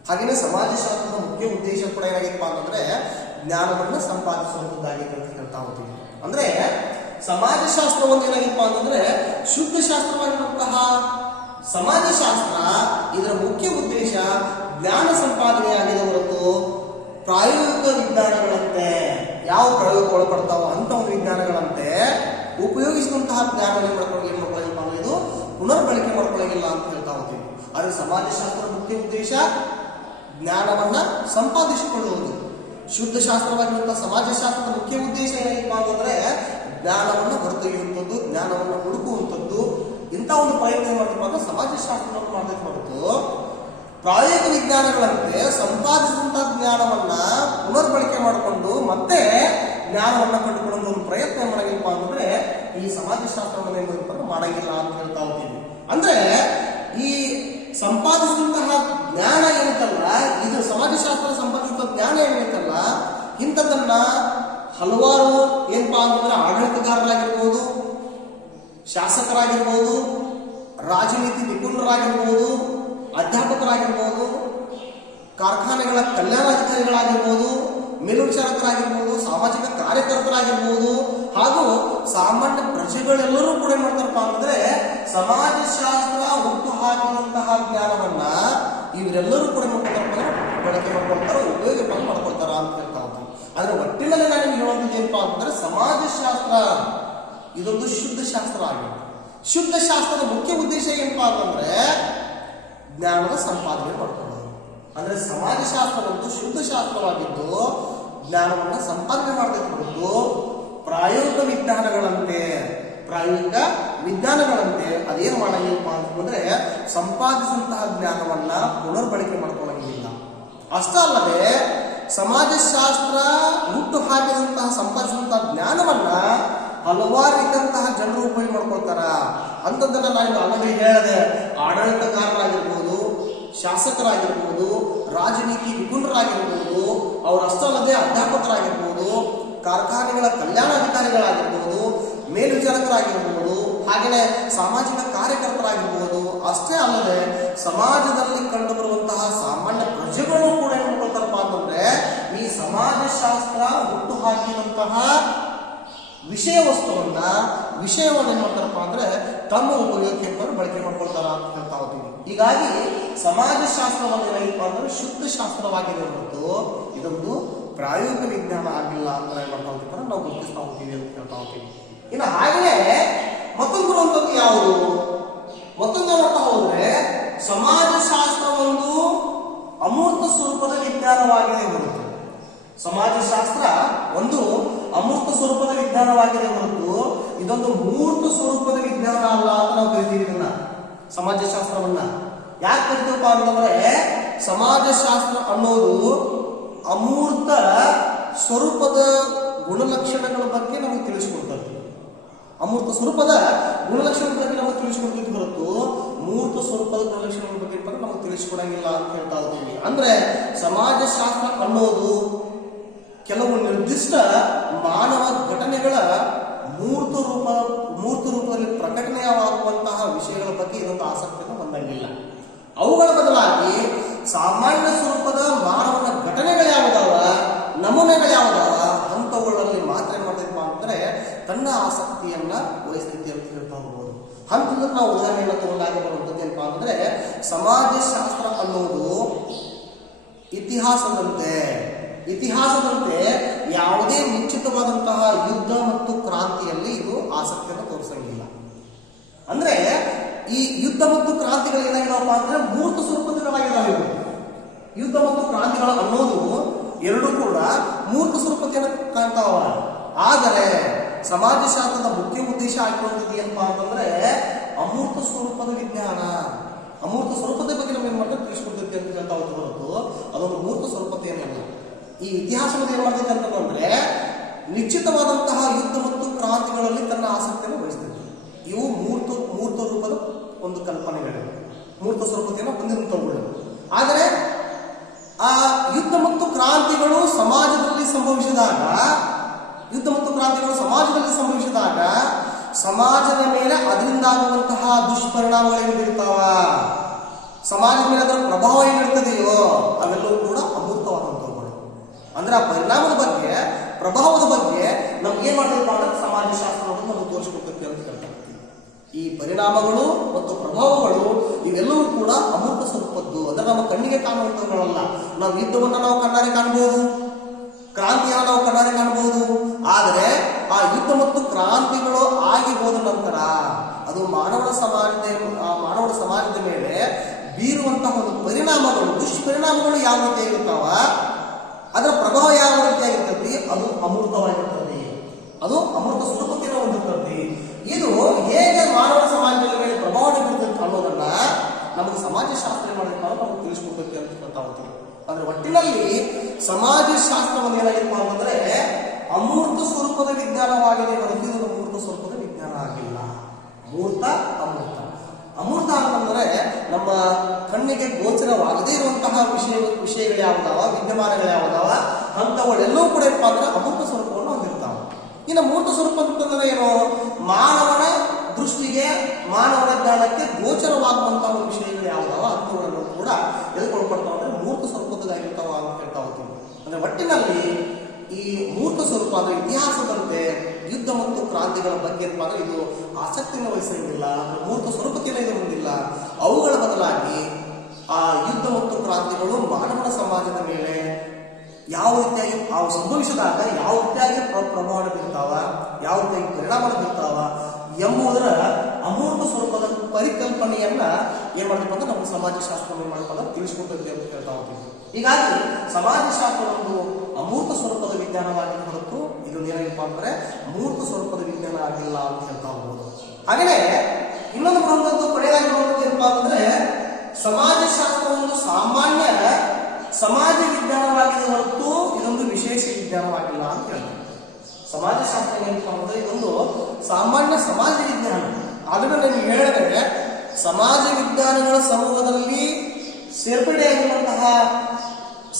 ಹಾಗೆಯೇ ಸಮಾಜಶಾಸ್ತ್ರದ ಮುಖ್ಯ ಉದ್ದೇಶ ಕೂಡ ಏನಾಗಿಪ್ಪ ಅಂತಂದ್ರೆ ಜ್ಞಾನವನ್ನ ಸಂಪಾದಿಸುವಂತದ್ದಾಗಿದೆ ಅಂತ ಹೇಳ್ತಾ ಹೋಗ್ತೀವಿ. ಅಂದ್ರೆ ಸಮಾಜಶಾಸ್ತ್ರ ಒಂದು ಏನಾಗಿಪ್ಪ ಅಂತಂದ್ರೆ ಶುದ್ಧ ಶಾಸ್ತ್ರವಾಗಿರುವಂತಹ ಸಮಾಜಶಾಸ್ತ್ರ ಇದರ ಮುಖ್ಯ ಉದ್ದೇಶ ಜ್ಞಾನ ಸಂಪಾದನೆಯಾಗಿದೆ ಹೊರತು ಪ್ರಾಯೋಗಿಕ ವಿಜ್ಞಾನಗಳಂತೆ ಯಾವ ಪ್ರಯೋಗ ಒಳಪಡ್ತಾವೋ ಅಂತ ಒಂದು ವಿಜ್ಞಾನಗಳಂತೆ ಉಪಯೋಗಿಸಿದಂತಹ ಜ್ಞಾನ ಏನ್ ಮಾಡ್ಕೊಳ್ಳಿಲ್ಲ ಇದು ಪುನರ್ಬಳಕೆ ಮಾಡ್ಕೊಳ್ಳಿಲ್ಲ ಅಂತ ಹೇಳ್ತಾ ಹೋಗ್ತೀವಿ. ಆದ್ರೆ ಸಮಾಜಶಾಸ್ತ್ರದ ಮುಖ್ಯ ಉದ್ದೇಶ ಜ್ಞಾನವನ್ನ ಸಂಪಾದಿಸಿಕೊಳ್ಳುವುದು. ಶುದ್ಧ ಶಾಸ್ತ್ರವಾಗಿರುವಂತಹ ಸಮಾಜಶಾಸ್ತ್ರದ ಮುಖ್ಯ ಉದ್ದೇಶ ಏನಾಗಿಪ್ಪ ಅಂತಂದ್ರೆ ಜ್ಞಾನವನ್ನು ಹೊರತೆಗೆಯುವಂಥದ್ದು, ಜ್ಞಾನವನ್ನು ಹುಡುಕುವಂಥದ್ದು. ಇಂಥ ಒಂದು ಪ್ರಯತ್ನ ಮಾಡ್ತಪ್ಪ ಅಂದ್ರೆ ಸಮಾಜಶಾಸ್ತ್ರವನ್ನು ಮಾಡಬೇಕು ಹೊರತು ಪ್ರಾಯೋಗಿಕ ವಿಜ್ಞಾನಗಳಂತೆ ಸಂಪಾದಿಸಿದಂತಹ ಜ್ಞಾನವನ್ನ ಪುನರ್ಬಳಕೆ ಮಾಡಿಕೊಂಡು ಮತ್ತೆ ಜ್ಞಾನವನ್ನ ಕಂಡುಕೊಳ್ಳುವ ಒಂದು ಪ್ರಯತ್ನ ಮಾಡಂಗಿಲ್ಲಪ್ಪ ಅಂತಂದ್ರೆ ಈ ಸಮಾಜಶಾಸ್ತ್ರವನ್ನು ಮಾಡಂಗಿಲ್ಲ ಅಂತ ಹೇಳ್ತಾ ಹೋಗ್ತೀವಿ. ಅಂದ್ರೆ ಈ ಸಂಪಾದಿಸಿದಂತಹ ಜ್ಞಾನ ಏನಂತಲ್ಲ, ಇದು ಸಮಾಜಶಾಸ್ತ್ರ ಸಂಪಾದಿಸಿದ ಜ್ಞಾನ ಏನಂತಲ್ಲ, ಇಂಥದನ್ನ ಹಲವಾರು ಏನಪ್ಪಾ ಅಂತಂದ್ರೆ ಆಡಳಿತಗಾರರಾಗಿರ್ಬೋದು, ಶಾಸಕರಾಗಿರ್ಬೋದು, ರಾಜನೀತಿ ನಿಪುಣರಾಗಿರ್ಬೋದು, ಅಧ್ಯಾಪಕರಾಗಿರ್ಬೋದು, ಕಾರ್ಖಾನೆಗಳ ಕಲ್ಯಾಣಾಧಿಕಾರಿಗಳಾಗಿರ್ಬೋದು, ಮೇಲ್ವಿಚಾರಕರಾಗಿರ್ಬೋದು, ಸಾಮಾಜಿಕ ಕಾರ್ಯಕರ್ತರಾಗಿರ್ಬೋದು ಹಾಗೂ ಸಾಮಾನ್ಯ ಪ್ರಜೆಗಳೆಲ್ಲರೂ ಕೂಡ ಏನ್ ಮಾಡ್ತಾರಪ್ಪ ಅಂದ್ರೆ ಸಮಾಜಶಾಸ್ತ್ರ ಹುಟ್ಟು ಹಾಕಿದಂತಹ ಜ್ಞಾನವನ್ನ ಇವರೆಲ್ಲರೂ ಕೂಡ ಬಳಕೆ ಮಾಡ್ಕೊಳ್ತಾರ, ಉಪಯೋಗ ಮಾಡ್ಕೊಳ್ತಾರ ಅಂತ ಹೇಳ್ತಾ ಹೋಗ್ತೀವಿ. ಆದ್ರೆ ಒಟ್ಟಿನಲ್ಲಿ ನಾನು ಹೇಳುವಂಥದ್ದು ಏನಪ್ಪಾ ಅಂತಂದ್ರೆ ಸಮಾಜಶಾಸ್ತ್ರ ಇದೊಂದು ಶುದ್ಧ ಶಾಸ್ತ್ರ ಆಗಿದೆ. ಶುದ್ಧ ಶಾಸ್ತ್ರದ ಮುಖ್ಯ ಉದ್ದೇಶ ಏನಪ್ಪಾ ಅಂತಂದ್ರೆ ಜ್ಞಾನದ ಸಂಪಾದನೆ ಮಾಡ್ಕೊಳ್ಳೋದು. ಅಂದ್ರೆ ಸಮಾಜಶಾಸ್ತ್ರ ಒಂದು ಶುದ್ಧ ಶಾಸ್ತ್ರವಾಗಿದ್ದು ಜ್ಞಾನವನ್ನ ಸಂಪಾದನೆ ಮಾಡಬೇಕು ಹೊರತು ಪ್ರಾಯೋಗಿಕ ವಿಜ್ಞಾನಗಳಂತೆ ಅದೇನು ಮಾಡಂಗಿಲ್ಲಪ್ಪ ಅಂತಂದ್ರೆ ಸಂಪಾದಿಸಿದಂತಹ ಜ್ಞಾನವನ್ನ ಪುನರ್ಬಳಕೆ ಮಾಡ್ಕೊಳ್ಳಂಗಿಲ್ಲ. ಅಷ್ಟೇ ಅಲ್ಲದೆ ಸಮಾಜಶಾಸ್ತ್ರ ಹುಟ್ಟು ಹಾಕಿದಂತಹ ಸಂಪಾದಿಸಿದಂತಹ ಜ್ಞಾನವನ್ನ ಹಲವಾರು ರೀತಿಯಂತಹ ಜನರು ಉಪಯೋಗ ಮಾಡ್ಕೊಳ್ತಾರ. ಅಂತದನ್ನ ನಾನು ಆಲ್ರೆಡಿ ಹೇಳಿದೆ. ಆಡಳಿತಗಾರರಾಗಿರ್ಬೋದು, ಶಾಸಕರಾಗಿರ್ಬೋದು, ರಾಜನೀತಿ ನಿಪುಣರಾಗಿರ್ಬೋದು, ಅವರಷ್ಟೇ ಅಲ್ಲದೆ ಅಧ್ಯಾಪಕರಾಗಿರ್ಬೋದು, ಕಾರ್ಖಾನೆಗಳ ಕಲ್ಯಾಣಾಧಿಕಾರಿಗಳಾಗಿರ್ಬೋದು, ಮೇಲ್ವಿಚಾರಕರಾಗಿರ್ಬೋದು, ಹಾಗೆಯೇ ಸಾಮಾಜಿಕ ಕಾರ್ಯಕರ್ತರಾಗಿರ್ಬೋದು, ಅಷ್ಟೇ ಅಲ್ಲದೆ ಸಮಾಜದಲ್ಲಿ ಕಂಡು ಬರುವಂತಹ ಸಾಮಾನ್ಯ ಪ್ರಜೆಗಳು ಕೂಡ ಏನ್ ಮಾಡ್ಕೊಳ್ತಾರಪ್ಪ ಅಂತಂದ್ರೆ ಈ ಸಮಾಜಶಾಸ್ತ್ರ ಹುಟ್ಟು ಹಾಕಿದಂತಹ ವಿಷಯ ವಸ್ತುವನ್ನ ಏನ್ ಮಾಡ್ತಾರಪ್ಪ ಅಂದ್ರೆ ತಮ್ಮ ಉಪಯೋಗಕ್ಕೆ ಬಳಕೆ ಮಾಡ್ಕೊಳ್ತಾರ ಅಂತ ಹೇಳ್ತಾ ಹೋಗ್ತೀವಿ. ಹೀಗಾಗಿ ಸಮಾಜಶಾಸ್ತ್ರವನ್ನು ಏನಪ್ಪ ಅಂದ್ರೆ ಶುದ್ಧ ಶಾಸ್ತ್ರವಾಗಿದೆ ಹೊರತು ಇದೊಂದು ಪ್ರಾಯೋಗಿಕ ವಿಜ್ಞಾನ ಆಗಿಲ್ಲ ಅಂತ ಏನ್ ಮಾಡ್ತಾ ಹೋಗ್ತೀವಿ ನಾವು ಗುರುತಿಸ್ತಾ ಹೋಗ್ತೀವಿ ಅಂತ ಹೇಳ್ತಾ ಹೋಗ್ತೀವಿ. ಇನ್ನು ಹಾಗೆಯೇ ಮತ್ತೊಂದು ಬರುವಂತದ್ದು ಯಾವುದು? ಮತ್ತೊಂದು ಮಾಡ್ತಾ ಹೋದ್ರೆ ಸಮಾಜಶಾಸ್ತ್ರ ಒಂದು ಅಮೂರ್ತ ಸ್ವರೂಪದ ವಿಜ್ಞಾನವಾಗಿದೆ ಹೊರತು ಸಮಾಜಶಾಸ್ತ್ರ ಒಂದು ಅಮೂರ್ತ ಸ್ವರೂಪದ ವಿಜ್ಞಾನವಾಗಿದೆ ಹೊರತು ಇದೊಂದು ಮೂರ್ತ ಸ್ವರೂಪದ ವಿಜ್ಞಾನ ಅಲ್ಲ ಅಂತ ನಾವು ಕರಿತೀವಿ. ಇದನ್ನ ಸಮಾಜಶಾಸ್ತ್ರವನ್ನ ಯಾಕೆ ಕರಿತೀವಪ್ಪ ಅಂತಂದ್ರೆ ಸಮಾಜಶಾಸ್ತ್ರ ಅನ್ನೋದು ಅಮೂರ್ತ ಸ್ವರೂಪದ ಗುಣಲಕ್ಷಣಗಳ ಬಗ್ಗೆ ನಮಗೆ ತಿಳಿಸಿಕೊಡ್ತದೆ. ಅಮೂರ್ತ ಸ್ವರೂಪದ ಗುಣಲಕ್ಷಣಗಳ ಬಗ್ಗೆ ನಮಗೆ ತಿಳಿಸಿಕೊಡ್ತೀವಿ ಹೊರತು ಮೂರ್ತ ಸ್ವರೂಪದ ಗುಣಲಕ್ಷಣಗಳ ಬಗ್ಗೆ ನಮಗೆ ತಿಳಿಸಿಕೊಡಂಗಿಲ್ಲ ಅಂತ ಹೇಳ್ತಾ ಇದ್ದೀವಿ. ಅಂದ್ರೆ ಸಮಾಜಶಾಸ್ತ್ರ ಅನ್ನೋದು ಕೆಲವು ನಿರ್ದಿಷ್ಟ ಮಾನವ ಘಟನೆಗಳ ಮೂರ್ತ ರೂಪದಲ್ಲಿ ಪ್ರಕಟಣೆಯಾಗುವಂತಹ ವಿಷಯಗಳ ಬಗ್ಗೆ ಇದೊಂದು ಆಸಕ್ತಿಯನ್ನು ಹೊಂದಂಗಿಲ್ಲ. ಅವುಗಳ ಬದಲಾಗಿ ಸಾಮಾನ್ಯ ಸ್ವರೂಪದ ಮಾನವನ ಘಟನೆಗಳ್ಯಾವುದಾವ, ನಮೂನೆಗಳ್ಯಾವುದಾವ ಅಂಥವುಗಳಲ್ಲಿ ಮಾತ್ರ ಏನ್ ಮಾಡ್ತೈತಪ್ಪ ಅಂದ್ರೆ ತನ್ನ ಆಸಕ್ತಿಯನ್ನ ವಹಿಸ್ತೈತಿ ಅಂತ ಹೇಳ್ತಾ ಹೋಗ್ಬೋದು. ಅಂತಂದ್ರೆ ನಾವು ಉದಾಹರಣೆಯನ್ನು ತಗೊಂಡಾಗ ಬರುವಂಥದ್ದು ಏನಪ್ಪಾ ಅಂದ್ರೆ ಸಮಾಜಶಾಸ್ತ್ರ ಅನ್ನೋದು ಇತಿಹಾಸದಂತೆ ಯಾವುದೇ ನಿಶ್ಚಿತವಾದಂತಹ ಯುದ್ಧ ಮತ್ತು ಕ್ರಾಂತಿಯಲ್ಲಿ ಇದು ಆಸಕ್ತಿಯನ್ನು ತೋರಿಸಂಗಿಲ್ಲ. ಅಂದ್ರೆ ಈ ಯುದ್ಧ ಮತ್ತು ಕ್ರಾಂತಿಗಳು ಏನಾಗಿದಾವಪ್ಪ ಅಂದ್ರೆ ಮೂರ್ತ ಸ್ವರೂಪದವಾಗಿದ್ದಾವೆ. ಯುದ್ಧ ಮತ್ತು ಕ್ರಾಂತಿಗಳು ಅನ್ನೋದು ಎರಡೂ ಕೂಡ ಮೂರ್ತ ಸ್ವರೂಪತೆಯನ್ನು ಕಾಣ್ತಾವ. ಆದರೆ ಸಮಾಜಶಾಸ್ತ್ರದ ಮುಖ್ಯ ಉದ್ದೇಶ ಆಗಿರುವಂಥದ್ದು ಏನಪ್ಪಾ ಅಂತಂದ್ರೆ ಅಮೂರ್ತ ಸ್ವರೂಪದ ವಿಜ್ಞಾನ. ಅಮೂರ್ತ ಸ್ವರೂಪದ ಬಗ್ಗೆ ನಮ್ಗೆ ಏನ್ ಮಾಡ್ತಾರೆ ತಿಳಿಸ್ಕೊಡ್ತೈತಿ ಅಂತ ಹೇಳ್ತಾ ಹೋದ ಹೊರತು ಅದೊಂದು ಮೂರ್ತ ಸ್ವರೂಪತೆ ಏನಿಲ್ಲ. ಈ ಇತಿಹಾಸವನ್ನು ಏನ್ ಮಾಡ್ತೈತೆ ಅಂತಂದ್ರೆ ನಿಶ್ಚಿತವಾದಂತಹ ಯುದ್ಧ ಮತ್ತು ಕ್ರಾಂತಿಗಳಲ್ಲಿ ತನ್ನ ಆಸಕ್ತಿಯನ್ನು ವಹಿಸ್ತೈತಿ. ಇವು ಮೂರ್ತ ರೂಪದ ಒಂದು ಕಲ್ಪನೆಗಳು, ಮೂರ್ತ ಸ್ವರೂಪತೆಯನ್ನು ಹೊಂದಿರುವಂತವುಗಳು. ಆದರೆ ಆ ಯುದ್ಧ ಮತ್ತು ಕ್ರಾಂತಿಗಳು ಸಮಾಜದಲ್ಲಿ ಸಂಭವಿಸಿದಾಗ ಸಮಾಜದ ಮೇಲೆ ಅದರಿಂದ ಆಗುವಂತಹ ದುಷ್ಪರಿಣಾಮಗಳೇನು ಬೀರ್ತಾವ, ಸಮಾಜದ ಮೇಲೆ ಅದರ ಪ್ರಭಾವ ಏನಿರ್ತದೆಯೋ ಅವೆಲ್ಲವೂ ಕೂಡ ಅಮೂರ್ತವಾದಂಥವುಗಳು. ಅಂದ್ರೆ ಆ ಪರಿಣಾಮದ ಬಗ್ಗೆ, ಪ್ರಭಾವದ ಬಗ್ಗೆ ನಮ್ಗೆ ಏನ್ ಮಾಡ್ತೈತಪ್ಪ ಅಂದ್ರೆ ಸಮಾಜಶಾಸ್ತ್ರವನ್ನು ನಮಗೆ ತೋರಿಸ್ಕೊಡ್ತೈತಿ ಅಂತ ಹೇಳ್ತಾ ಇರ್ತೀವಿ. ಈ ಪರಿಣಾಮಗಳು ಮತ್ತು ಪ್ರಭಾವಗಳು ಇವೆಲ್ಲವೂ ಕೂಡ ಅಮೂರ್ತ ಸ್ವರೂಪದ್ದು. ಅಂದ್ರೆ ನಮ್ಮ ಕಣ್ಣಿಗೆ ಕಾಣುವಂಥವುಗಳಲ್ಲ. ನಾವು ಯುದ್ಧವನ್ನ ನಾವು ಕಣ್ಣಾರೆ ಕಾಣಬಹುದು, ಕ್ರಾಂತಿಯನ್ನು ನಾವು ಕಣ್ಣಾರೆ ಕಾಣಬಹುದು. ಆದರೆ ಆ ಯುದ್ಧ ಮತ್ತು ಕ್ರಾಂತಿಗಳು ಆಗಿ ಹೋದ ನಂತರ ಅದು ಮಾನವನ ಸಮಾಜದ ಮೇಲೆ ಬೀರುವಂತಹ ಒಂದು ಪರಿಣಾಮಗಳು, ದುಷ್ಪರಿಣಾಮಗಳು ಯಾವ ರೀತಿಯಾಗಿರ್ತಾವ, ಅದರ ಪ್ರಭಾವ ಯಾವ ರೀತಿಯಾಗಿರ್ತದೆ, ಅದು ಅಮೂರ್ತವಾಗಿರ್ತದೆ. ಅದು ಅಮೂರ್ತ ಸ್ವರೂಪತೆಯನ್ನು ಹೊಂದಿರ್ತದೆ. ಇದು ಹೇಗೆ ಮಾನವ ಸಮಾಜದ ಮೇಲೆ ಪ್ರಭಾವ ಬೀರ್ತದೆ ಅನ್ನೋದನ್ನ ನಮಗೆ ಸಮಾಜಶಾಸ್ತ್ರ ಮಾಡಬೇಕು ನಮಗೆ ತಿಳಿಸ್ಕೊಡ್ತೈತಿ ಅಂತ ಹೇಳ್ತಾ ಹೋಗ್ತೀವಿ. ಅಂದ್ರೆ ಒಟ್ಟಿನಲ್ಲಿ ಸಮಾಜಶಾಸ್ತ್ರವನ್ನು ಏನಾಗಿತ್ತು ಅಂತಂದ್ರೆ ಅಮೂರ್ತ ಸ್ವರೂಪದ ವಿಜ್ಞಾನವಾಗಿದೆ ಹೊರತು ಇದು ಮೂರ್ತ ಸ್ವರೂಪದ ವಿಜ್ಞಾನ ಆಗಿಲ್ಲ. ಅಮೂರ್ತ ಅಂತಂದ್ರೆ ನಮ್ಮ ಕಣ್ಣಿಗೆ ಗೋಚರವಾಗದೇ ಇರುವಂತಹ ವಿಷಯಗಳು ಯಾವುದಾವ, ವಿದ್ಯಮಾನಗಳು ಯಾವುದಾವ ಅಂಥವುಗಳೆಲ್ಲವೂ ಕೂಡ ಏನಪ್ಪಾ ಅಂದ್ರೆ ಅಮೂರ್ತ ಸ್ವರೂಪವನ್ನು ಹೊಂದಿರ್ತಾವ. ಇನ್ನು ಮೂರ್ತ ಸ್ವರೂಪ ಅಂತಂದ್ರೆ ಏನು, ಮಾನವನ ದೃಷ್ಟಿಗೆ, ಮಾನವನ ಜ್ಞಾನಕ್ಕೆ ಗೋಚರವಾಗುವಂತಹ ವಿಷಯಗಳು ಯಾವುದಾವ ಅಂಥವುಗಳನ್ನು ಕೂಡ ಎದುರ್ಕೊಳ್ಕೊಳ್ತಾವ ಅಂದ್ರೆ ಮೂರ್ತ ಸ್ವರೂಪದಾಗಿರ್ತಾವ ಅಂತ ಹೇಳ್ತಾ ಹೋಗ್ತೀವಿ. ಅಂದ್ರೆ ಒಟ್ಟಿನಲ್ಲಿ ಈ ಮೂರ್ತ ಸ್ವರೂಪ ಅಂದ್ರೆ ಇತಿಹಾಸದಂತೆ ಯುದ್ಧ ಮತ್ತು ಕ್ರಾಂತಿಗಳ ಬಗ್ಗೆ ಏನಪ್ಪಾ ಅಂದ್ರೆ ಇದು ಆಸಕ್ತಿಯನ್ನು ವಹಿಸಂಗಿಲ್ಲ. ಮೂರ್ತ ಸ್ವರೂಪತೆಯನ್ನು ಇದು ಹೊಂದಿಲ್ಲ. ಅವುಗಳ ಬದಲಾಗಿ ಆ ಯುದ್ಧ ಮತ್ತು ಕ್ರಾಂತಿಗಳು ಮಾನವನ ಸಮಾಜದ ಮೇಲೆ ಯಾವ ರೀತಿಯಾಗಿ ಅವು ಸಂಭವಿಸಿದಾಗ ಯಾವ ರೀತಿಯಾಗಿ ಪ್ರಭಾವ ಬೀರ್ತಾವ, ಯಾವ ರೀತಿಯಾಗಿ ಪರಿಣಾಮ ಬೀರ್ತಾವ ಎಂಬುದರ ಅಮೂರ್ತ ಸ್ವರೂಪದ ಪರಿಕಲ್ಪನೆಯನ್ನ ಏನ್ ಮಾಡ್ತೀವಿ ಅಂದ್ರೆ ನಮ್ಮ ಸಮಾಜಶಾಸ್ತ್ರ ಏನ್ ಮಾಡ್ತಾರೆ ತಿಳಿಸ್ಕೊಡ್ತೈತಿ ಅಂತ ಹೇಳ್ತಾ ಹೋಗ್ತೀವಿ. ಹೀಗಾಗಿ ಸಮಾಜಶಾಸ್ತ್ರ ಒಂದು ಅಮೂರ್ತ ಸ್ವರೂಪದ ವಿಜ್ಞಾನವಾಗಿ ಹೊರತು ಇದು ಏನಪ್ಪ ಅಂದ್ರೆ ಮೂರ್ತ ಸ್ವರೂಪದ ವಿಜ್ಞಾನ ಆಗಿಲ್ಲ ಅಂತ ಹೇಳ್ತಾ ಹೋಗ್ಬೋದು. ಹಾಗೆಯೇ ಇನ್ನೊಂದು ಬರುವಂತದ್ದು ಕೊನೆಯಾಗಿ ಬರುವಂತದ್ದು ಏನಪ್ಪಾ ಅಂತಂದ್ರೆ ಸಮಾಜಶಾಸ್ತ್ರ ಒಂದು ಸಾಮಾನ್ಯ ಸಮಾಜ ವಿಜ್ಞಾನವಾಗಿದೆ ಹೊರತು ಇದೊಂದು ವಿಶೇಷ ವಿಜ್ಞಾನವಾಗಿಲ್ಲ ಅಂತ ಹೇಳ್ತಾರೆ. ಸಮಾಜಶಾಸ್ತ್ರ ಏನಪ್ಪಾ ಅಂದ್ರೆ ಇದೊಂದು ಸಾಮಾನ್ಯ ಸಮಾಜ ವಿಜ್ಞಾನ. ಅದನ್ನು ನಾನು ಹೇಳಿದ್ರೆ ಸಮಾಜ ವಿಜ್ಞಾನಗಳ ಸಮೂಹದಲ್ಲಿ ಸೇರ್ಪಡೆಯಾಗಿರುವಂತಹ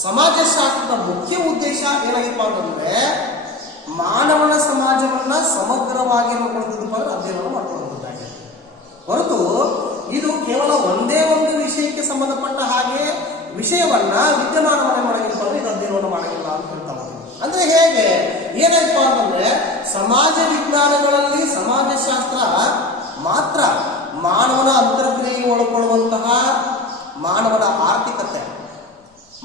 ಸಮಾಜಶಾಸ್ತ್ರದ ಮುಖ್ಯ ಉದ್ದೇಶ ಏನಾಗಿಪ್ಪ ಅಂತಂದ್ರೆ ಮಾನವನ ಸಮಾಜವನ್ನ ಸಮಗ್ರವಾಗಿ ನೋಡ್ಕೊಳ್ಳೋದಪ್ಪ ಅಂದ್ರೆ ಅಧ್ಯಯನ ಮಾಡ್ಕೊಳ್ಳೋದಾಗಿದೆ ಹೊರತು ಇದು ಕೇವಲ ಒಂದೇ ಒಂದು ವಿಷಯಕ್ಕೆ ಸಂಬಂಧಪಟ್ಟ ಹಾಗೆ ವಿಷಯವನ್ನ ವಿದ್ಯಮಾನವನ್ನ ಮಾಡೋದಿಲ್ಲ ಅಂದ್ರೆ ಇದು ಅಧ್ಯಯನವನ್ನು ಮಾಡೋದಿಲ್ಲ ಅಂತ ಹೇಳ್ತಾ ಹೋಗ್ತೀವಿ. ಅಂದ್ರೆ ಹೇಗೆ ಏನಾಯ್ತು ಅಂತಂದ್ರೆ ಸಮಾಜ ವಿಜ್ಞಾನಗಳಲ್ಲಿ ಸಮಾಜಶಾಸ್ತ್ರ ಮಾತ್ರ ಮಾನವನ ಅಂತರ್ಕ್ರಿಯೆಗೆ ಒಳಗೊಳ್ಳುವಂತಹ ಮಾನವನ ಆರ್ಥಿಕತೆ,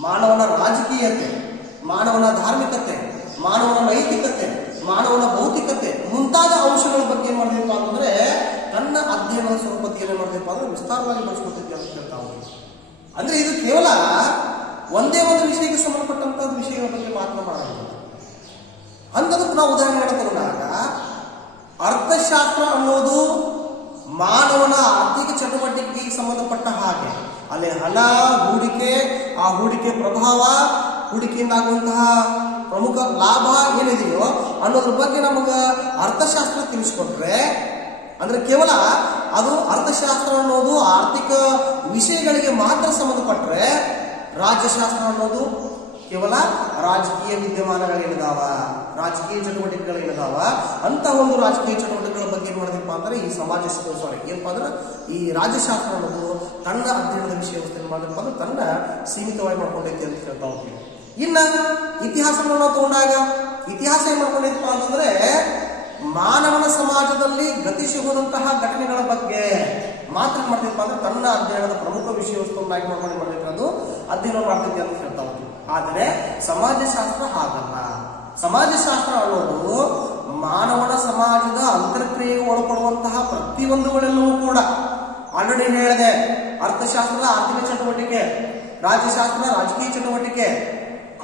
ಮಾನವನ ರಾಜಕೀಯತೆ, ಮಾನವನ ಧಾರ್ಮಿಕತೆ, ಮಾನವನ ನೈತಿಕತೆ, ಮಾನವನ ಭೌತಿಕತೆ ಮುಂತಾದ ಅಂಶಗಳ ಬಗ್ಗೆ ಏನ್ ಮಾಡ್ತೀವಿ ಅಂತಂದ್ರೆ ತನ್ನ ಅಧ್ಯಯನದ ಸ್ವರೂಪಕ್ಕೆ ಏನ್ ಮಾಡ್ತೀವಿ ಅಂದ್ರೆ ವಿಸ್ತಾರವಾಗಿ ಬಳಸ್ಕೊಳ್ತೀವಿ ಅಂತ ಹೇಳ್ತಾ ಹೋಗ್ತೀವಿ. ಅಂದ್ರೆ ಇದು ಕೇವಲ ಒಂದೇ ಒಂದು ವಿಷಯಕ್ಕೆ ಸಂಬಂಧಪಟ್ಟಂತಹ ವಿಷಯಗಳ ಬಗ್ಗೆ ಮಾತ್ರ ಮಾಡೋದಿಲ್ಲ. ಅಂತದಕ್ಕೆ ನಾವು ಉದಾಹರಣೆ ತಗೊಂಡಾಗ ಅರ್ಥಶಾಸ್ತ್ರ ಅನ್ನೋದು ಮಾನವನ ಆರ್ಥಿಕ ಚಟುವಟಿಕೆಗೆ ಸಂಬಂಧಪಟ್ಟ ಹಾಗೆ ಅಲ್ಲಿ ಹಣ, ಹೂಡಿಕೆ, ಆ ಹೂಡಿಕೆ ಪ್ರಭಾವ, ಹೂಡಿಕೆಯಿಂದ ಆಗುವಂತಹ ಪ್ರಮುಖ ಲಾಭ ಏನಿದೆಯೋ ಅನ್ನೋದ್ರ ಬಗ್ಗೆ ನಮಗ ಅರ್ಥಶಾಸ್ತ್ರ ತಿಳಿಸ್ಕೊಟ್ರೆ ಅಂದ್ರೆ ಕೇವಲ ಅದು ಅರ್ಥಶಾಸ್ತ್ರ ಅನ್ನೋದು ಆರ್ಥಿಕ ವಿಷಯಗಳಿಗೆ ಮಾತ್ರ ಸಂಬಂಧಪಟ್ಟರೆ, ರಾಜ್ಯಶಾಸ್ತ್ರ ಅನ್ನೋದು ಕೇವಲ ರಾಜಕೀಯ ವಿದ್ಯಮಾನಗಳೇನಿದಾವ, ರಾಜಕೀಯ ಚಟುವಟಿಕೆಗಳೇನಿದಾವ ಅಂತ ಒಂದು ರಾಜಕೀಯ ಚಟುವಟಿಕೆಗಳ ಬಗ್ಗೆ ಏನ್ ಮಾಡಿದಪ್ಪ ಅಂದ್ರೆ ಈ ಸಮಾಜ ಏನಪ್ಪಾ ಅಂದ್ರೆ ಈ ರಾಜ್ಯಶಾಸ್ತ್ರ ಅನ್ನೋದು ತನ್ನ ಅಧ್ಯಯನದ ವಿಷಯ ಏನ್ ಮಾಡಿದಪ್ಪ ಅಂದ್ರೆ ತನ್ನ ಸೀಮಿತವಾಗಿ ಮಾಡ್ಕೊಂಡೈತಿ ಅಂತ ಹೇಳ್ತಾ ಹೋಗ್ತೀವಿ. ಇನ್ನ ಇತಿಹಾಸವನ್ನು ನಾವು ತಗೊಂಡಾಗ ಇತಿಹಾಸ ಏನ್ ಮಾಡ್ಕೊಂಡೈತಪ್ಪ ಅಂತಂದ್ರೆ ಮಾನವನ ಸಮಾಜದಲ್ಲಿ ಗತಿಸಿ ಹೋದಂತಹ ಘಟನೆಗಳ ಬಗ್ಗೆ ಮಾತ್ರ ಮಾಡ್ತಿದ್ಪ ಅಂದ್ರೆ ತನ್ನ ಅಧ್ಯಯನದ ಪ್ರಮುಖ ವಿಷಯ ವಸ್ತುವನ್ನಾಗಿ ಮಾಡ್ಕೊಂಡು ಮಾಡ್ತಿದ್ರೆ ಅದು ಅಧ್ಯಯನ ಮಾಡ್ತೈತಿ ಅಂತ ಹೇಳ್ತಾ ಹೋಗ್ತೀವಿ. ಆದರೆ ಸಮಾಜಶಾಸ್ತ್ರ ಹಾಗಲ್ಲ. ಸಮಾಜಶಾಸ್ತ್ರ ಅನ್ನೋದು ಮಾನವನ ಸಮಾಜದ ಅಂತರ್ಕ್ರಿಯೆಗೆ ಒಳಪಡುವಂತಹ ಪ್ರತಿಯೊಂದುಗಳೆಲ್ಲವೂ ಕೂಡ ಆಲ್ರೆಡಿ ಹೇಳಿದೆ. ಅರ್ಥಶಾಸ್ತ್ರದ ಆರ್ಥಿಕ ಚಟುವಟಿಕೆ, ರಾಜ್ಯಶಾಸ್ತ್ರ ರಾಜಕೀಯ ಚಟುವಟಿಕೆ,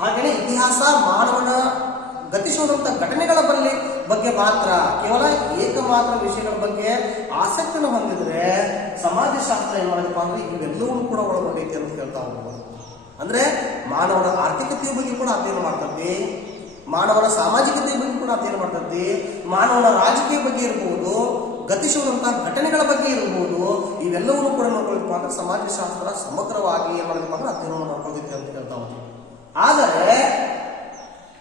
ಹಾಗೆಯೇ ಇತಿಹಾಸ ಮಾನವನ ಗತಿಸೋದಂತ ಘಟನೆಗಳ ಬಗ್ಗೆ ಮಾತ್ರ ಕೇವಲ ಏಕಮಾತ್ರ ವಿಷಯಗಳ ಬಗ್ಗೆ ಆಸಕ್ತಿಯನ್ನು ಹೊಂದಿದ್ರೆ ಸಮಾಜಶಾಸ್ತ್ರ ಏನ್ ಮಾಡಬೇಕು ಅಂದ್ರೆ ಇವೆಲ್ಲವೂ ಕೂಡ ಒಳಗೊಂಡೈತಿ ಅಂತ ಹೇಳ್ತಾ ಹೋಗ್ಬೋದು. ಅಂದ್ರೆ ಮಾನವನ ಆರ್ಥಿಕತೆಯ ಬಗ್ಗೆ ಕೂಡ ಅಧ್ಯಯನ ಮಾಡ್ತದೆ, ಮಾನವನ ಸಾಮಾಜಿಕತೆಯ ಬಗ್ಗೆ ಕೂಡ ಅಧ್ಯಯನ ಮಾಡ್ತದೆ, ಮಾನವನ ರಾಜಕೀಯ ಬಗ್ಗೆ ಇರಬಹುದು, ಗತಿಸುವಂತಹ ಘಟನೆಗಳ ಬಗ್ಗೆ ಇರಬಹುದು, ಇವೆಲ್ಲವನ್ನೂ ಕೂಡ ನೋಡ್ಕೊಳ್ಬೇಕು ಅಂದ್ರೆ ಸಮಾಜಶಾಸ್ತ್ರ ಸಮಗ್ರವಾಗಿ ಏನ್ ಮಾಡಬೇಕು ಅಂದ್ರೆ ಅಧ್ಯಯನ ಮಾಡ್ಕೊಳ್ತೈತಿ ಅಂತ ಹೇಳ್ತಾ ಹೋಗ್ತೀವಿ. ಆದರೆ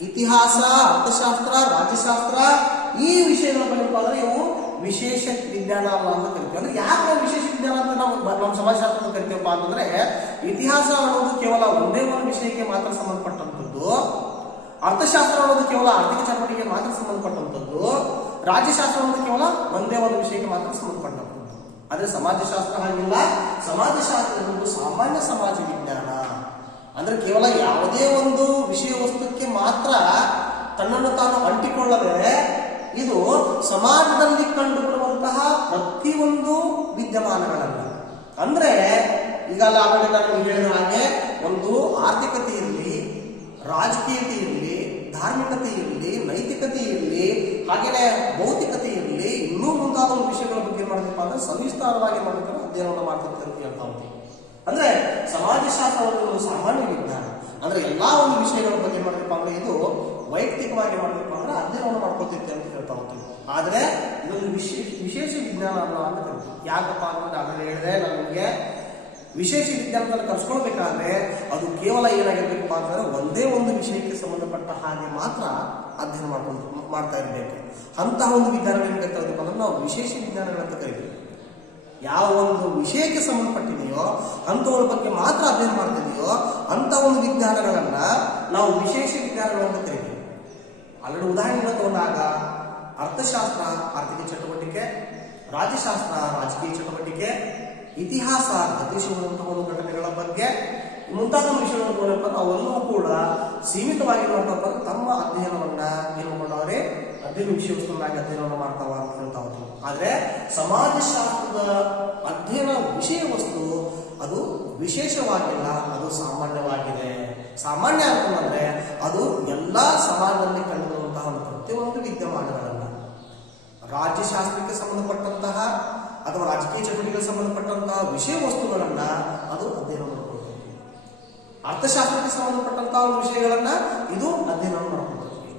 ಇತಿಹಾಸ, ಅರ್ಥಶಾಸ್ತ್ರ, ರಾಜ್ಯಶಾಸ್ತ್ರ ಈ ವಿಷಯಗಳ ಬಗ್ಗೆ ಅಂದ್ರೆ ಇವು ವಿಶೇಷ ವಿಜ್ಞಾನ ಅಲ್ಲ ಅಂತ ಕರಿತೀವಿ. ಅಂದ್ರೆ ಯಾಕೆ ನಾವು ವಿಶೇಷ ವಿಜ್ಞಾನ ಅಂತ ನಾವು ನಮ್ಮ ಸಮಾಜಶಾಸ್ತ್ರ ಕರಿತೀವಪ್ಪ ಅಂತಂದ್ರೆ ಇತಿಹಾಸ ಅನ್ನೋದು ಕೇವಲ ಒಂದೇ ಒಂದು ವಿಷಯಕ್ಕೆ ಮಾತ್ರ ಸಂಬಂಧಪಟ್ಟಂಥದ್ದು, ಅರ್ಥಶಾಸ್ತ್ರ ಅನ್ನೋದು ಕೇವಲ ಆರ್ಥಿಕ ಚಟುವಟಿಕೆಗೆ ಮಾತ್ರ ಸಂಬಂಧಪಟ್ಟಂಥದ್ದು, ರಾಜ್ಯಶಾಸ್ತ್ರ ಅನ್ನೋದು ಕೇವಲ ಒಂದೇ ಒಂದು ವಿಷಯಕ್ಕೆ ಮಾತ್ರ ಸಂಬಂಧಪಟ್ಟಂಥದ್ದು. ಆದ್ರೆ ಸಮಾಜಶಾಸ್ತ್ರ ಹಾಗಿಲ್ಲ. ಸಮಾಜಶಾಸ್ತ್ರ ಅನ್ನೋದು ಸಾಮಾನ್ಯ ಸಮಾಜ ವಿಜ್ಞಾನ. ಅಂದ್ರೆ ಕೇವಲ ಯಾವುದೇ ಒಂದು ವಿಷಯ ವಸ್ತುಕ್ಕೆ ಮಾತ್ರ ತನ್ನನ್ನು ತಾನು ಅಂಟಿಕೊಳ್ಳದೆ ಇದು ಸಮಾಜದಲ್ಲಿ ಕಂಡುಬರುವಂತಹ ಪ್ರತಿಯೊಂದು ವಿದ್ಯಮಾನಗಳನ್ನ ಅಂದ್ರೆ ಈಗ ಆಲ್ರೆಡಿ ನಾನು ಹೇಳಿದ ಹಾಗೆ ಒಂದು ಆರ್ಥಿಕತೆ ಇರಲಿ, ರಾಜಕೀಯತೆ ಇರಲಿ, ಧಾರ್ಮಿಕತೆ ಇರಲಿ, ನೈತಿಕತೆ ಇರಲಿ, ಹಾಗೆಯೇ ಭೌತಿಕತೆ ಇರಲಿ, ಇನ್ನೂ ಮುಂತಾದ ಒಂದು ವಿಷಯಗಳ ಬಗ್ಗೆ ಏನ್ ಮಾಡ್ತೀವಿ ಅಂದ್ರೆ ಸವಿಸ್ತಾರವಾಗಿ ಮಾಡ್ತಾರೆ ಅಧ್ಯಯನವನ್ನು ಮಾಡ್ತಿರ್ತೀವಿ ಅಂತ ಹೇಳ್ತಾ ಹೋಗ್ತೀವಿ. ಅಂದ್ರೆ ಸಮಾಜಶಾಸ್ತ್ರ ಒಂದು ಸಾಮಾನ್ಯ ವಿಜ್ಞಾನ. ಅಂದ್ರೆ ಎಲ್ಲಾ ಒಂದು ವಿಷಯಗಳ ಬಗ್ಗೆ ಏನ್ ಮಾಡ್ತೀವಿ ಅಂದ್ರೆ ಇದು ವೈಯಕ್ತಿಕವಾಗಿ ಮಾಡ್ತೀವಿ ಅಂದ್ರೆ ಅಧ್ಯಯನವನ್ನು ಮಾಡ್ಕೊತಿರ್ತೀವಿ ಅಂತ ಹೇಳ್ತಾ ಹೋಗ್ತೀವಿ. ಆದ್ರೆ ಇದೊಂದು ವಿಶೇಷ ವಿಜ್ಞಾನ ಅಲ್ಲ ಅಂತ ಕರಿತೀವಿ. ಯಾಕಪ್ಪ ಅಂದ್ರೆ ಆಮೇಲೆ ಹೇಳಿದೆ ನಾನು ನಿಮಗೆ ವಿಶೇಷ ವಿಜ್ಞಾನದಲ್ಲಿ ಕರ್ಸ್ಕೊಳ್ಬೇಕಾದ್ರೆ ಅದು ಕೇವಲ ಏನಾಗಿರ್ಬೇಕಪ್ಪ ಅಂತಂದ್ರೆ ಒಂದೇ ಒಂದು ವಿಷಯಕ್ಕೆ ಸಂಬಂಧಪಟ್ಟ ಹಾಗೆ ಮಾತ್ರ ಅಧ್ಯಯನ ಮಾಡ್ತಾ ಇರಬೇಕು. ಅಂತಹ ಒಂದು ವಿಜ್ಞಾನಗಳನ್ನ ಕರಿತೀವಿ ಅಂದ್ರೆ ನಾವು ವಿಶೇಷ ವಿಜ್ಞಾನಗಳಂತ ಕರಿತೀವಿ. ಯಾವ ಒಂದು ವಿಷಯಕ್ಕೆ ಸಂಬಂಧಪಟ್ಟಿದೆಯೋ ಅಂಥವ್ರ ಬಗ್ಗೆ ಮಾತ್ರ ಅಧ್ಯಯನ ಮಾಡ್ತಿದೆಯೋ ಅಂತ ಒಂದು ವಿಜ್ಞಾನಗಳನ್ನ ನಾವು ವಿಶೇಷ ವಿಜ್ಞಾನಗಳು ಅಂತ ಕರಿತೀವಿ. ಆಲ್ರೆಡಿ ಉದಾಹರಣೆಗಳನ್ನು ತಗೊಂಡಾಗ ಅರ್ಥಶಾಸ್ತ್ರ ಆರ್ಥಿಕ ಚಟುವಟಿಕೆ, ರಾಜ್ಯಶಾಸ್ತ್ರ ರಾಜಕೀಯ ಚಟುವಟಿಕೆ, ಇತಿಹಾಸ ಗತಿಸುವಂತಹ ಒಂದು ಘಟನೆಗಳ ಬಗ್ಗೆ, ಮುಂತಾದ ವಿಷಯಗಳು ಏನಪ್ಪ ಅವೆಲ್ಲವೂ ಕೂಡ ಸೀಮಿತವಾಗಿರುವಂತಹ ತಮ್ಮ ಅಧ್ಯಯನವನ್ನ ಏನು ಮಾಡ್ಕೊಂಡವ್ರೆ ಅಧ್ಯಯನ ವಿಷಯ ವಸ್ತುವನ್ನಾಗಿ ಅಧ್ಯಯನವನ್ನು ಮಾಡ್ತಾವ ಅಂತ ಹೇಳ್ತಾ ಹೋಗ್ತೀವಿ. ಆದ್ರೆ ಸಮಾಜಶಾಸ್ತ್ರದ ಅಧ್ಯಯನ ವಿಷಯ ವಸ್ತು ಅದು ವಿಶೇಷವಾಗಿಲ್ಲ, ಅದು ಸಾಮಾನ್ಯವಾಗಿದೆ. ಸಾಮಾನ್ಯ ಅಂತಂದ್ರೆ ಅದು ಎಲ್ಲಾ ಸಮಾಜದಲ್ಲಿ ಕಂಡುಬರುವಂತಹ ಒಂದು ಪ್ರತಿಯೊಂದು ವಿದ್ಯಮಾನಗಳನ್ನ ರಾಜ್ಯಶಾಸ್ತ್ರಕ್ಕೆ ಸಂಬಂಧಪಟ್ಟಂತಹ ಅಥವಾ ರಾಜಕೀಯ ಚಟುವಟಿಕೆಗೆ ಸಂಬಂಧಪಟ್ಟಂತಹ ವಿಷಯ ವಸ್ತುಗಳನ್ನ ಅದು ಅಧ್ಯಯನ ಮಾಡ್ಕೊಳ್ತದೆ. ಅರ್ಥಶಾಸ್ತ್ರಕ್ಕೆ ಸಂಬಂಧಪಟ್ಟಂತಹ ಒಂದು ವಿಷಯಗಳನ್ನ ಇದು ಅಧ್ಯಯನ ಮಾಡ್ಕೊಳ್ತದೆ.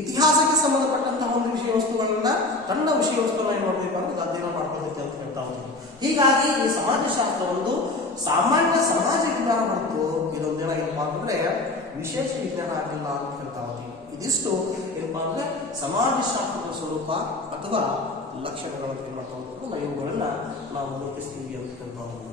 ಇತಿಹಾಸಕ್ಕೆ ಸಂಬಂಧಪಟ್ಟಂತಹ ಒಂದು ವಿಷಯ ವಸ್ತುಗಳನ್ನ ತನ್ನ ವಿಷಯ ವಸ್ತುಗಳನ್ನ ಏನ್ ಮಾಡ್ಬೇಕು ಅಂದ್ರೆ ಅಧ್ಯಯನ ಮಾಡ್ಕೊಳ್ತೈತೆ ಅಂತ ಹೇಳ್ತಾ ಹೋಗ್ತೀವಿ. ಹೀಗಾಗಿ ಈ ಸಮಾಜಶಾಸ್ತ್ರ ಒಂದು ಸಾಮಾನ್ಯ ಸಮಾಜ ವಿಜ್ಞಾನ ಹೊರತು ಇದೊಂದೇನ ಏನಪ್ಪಾ ಅಂತಂದ್ರೆ ವಿಶೇಷ ವಿಜ್ಞಾನ ಆಗಿಲ್ಲ ಅಂತ ಹೇಳ್ತಾ ಹೋಗ್ತೀವಿ. ಇದಿಷ್ಟು ಏನಪ್ಪಾ ಅಂದ್ರೆ ಸಮಾಜಶಾಸ್ತ್ರದ ಸ್ವರೂಪ ಅಥವಾ ಲಕ್ಷಣಗಳು ಅಂತ ಏನ್ ಮಾಡ್ತಾ ಹೋಗ್ತೀವಿ, ಇವುಗಳನ್ನ ನಾವು ಗುರುತಿಸ್ತೀವಿ ಅಂತ ಹೇಳ್ತಾ ಹೋಗ್ತೀವಿ.